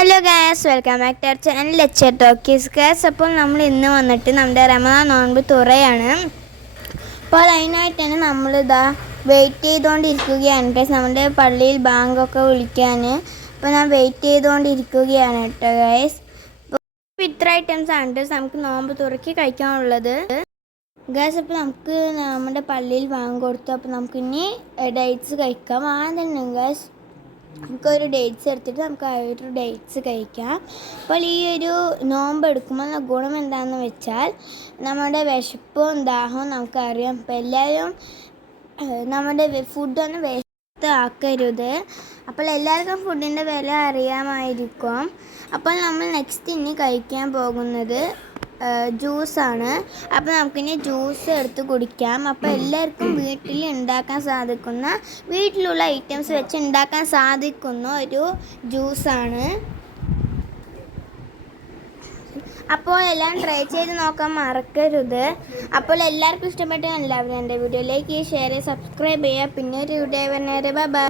Hello guys welcome back to our channel ലെച്ചർ talkies guys അപ്പോൾ നമ്മൾ ഇന്ന് വന്നിട്ട് നമ്മുടെ റമദാൻ നോൺബ് തുറയാണ്. അപ്പോൾ അതിനായിട്ട് തന്നെ നമ്മളിതാ വെയിറ്റ് ചെയ്തുകൊണ്ടിരിക്കുകയാണ് ഗൈസ് നമ്മുടെ പള്ളിയിൽ ബാങ്കൊക്കെ വിളിക്കാൻ അപ്പോൾ ഞാൻ വെയിറ്റ് ചെയ്തുകൊണ്ടിരിക്കുകയാണ് കേട്ടോ ഗൈസ് അപ്പോൾ ഇത്ര ഐറ്റംസ് ആണ് നമുക്ക് നോമ്പ് തുറക്കി കഴിക്കാനുള്ളത്. ഗൈസ് അപ്പോൾ നമുക്ക് നമ്മുടെ പള്ളിയിൽ ബാങ്ക് കൊടുത്തു. അപ്പോൾ നമുക്കിനി ഡേറ്റ്സ് കഴിക്കാം. ആ തന്നെ ഗാസ് നമുക്കൊരു ഡേറ്റ്സ് എടുത്തിട്ട് നമുക്ക് ആ ഒരു ഡേറ്റ്സ് കഴിക്കാം. അപ്പോൾ ഈ ഒരു നോമ്പ് എടുക്കുമ്പോൾ ഗുണം എന്താണെന്ന് വെച്ചാൽ നമ്മുടെ വിശപ്പും ദാഹവും നമുക്കറിയാം. അപ്പോൾ എല്ലാവരും നമ്മുടെ ഫുഡൊന്നും വേസ്റ്റ് ആക്കരുത് അപ്പോൾ എല്ലാവർക്കും ഫുഡിന്റെ വില അറിയാമായിരിക്കും. അപ്പോൾ നമ്മൾ നെക്സ്റ്റ് ഇനി കഴിക്കാൻ പോകുന്നത് ജ്യൂസാണ്. അപ്പോൾ നമുക്കിനി ജ്യൂസ് എടുത്ത് കുടിക്കാം. അപ്പോൾ എല്ലാവർക്കും വീട്ടിൽ ഉണ്ടാക്കാൻ സാധിക്കുന്ന വീട്ടിലുള്ള ഐറ്റംസ് വെച്ച് ഉണ്ടാക്കാൻ സാധിക്കുന്ന ഒരു ജ്യൂസാണ്. അപ്പോൾ എല്ലാം ട്രൈ ചെയ്ത് നോക്കാൻ മറക്കരുത്. അപ്പോൾ എല്ലാവർക്കും ഇഷ്ടപ്പെട്ട എല്ലാവരും എന്റെ വീഡിയോയിലേക്ക് ഷെയർ ചെയ്യുക സബ്സ്ക്രൈബ് ചെയ്യുക. പിന്നെ ഒരു വീഡിയോ ബൈ ബൈ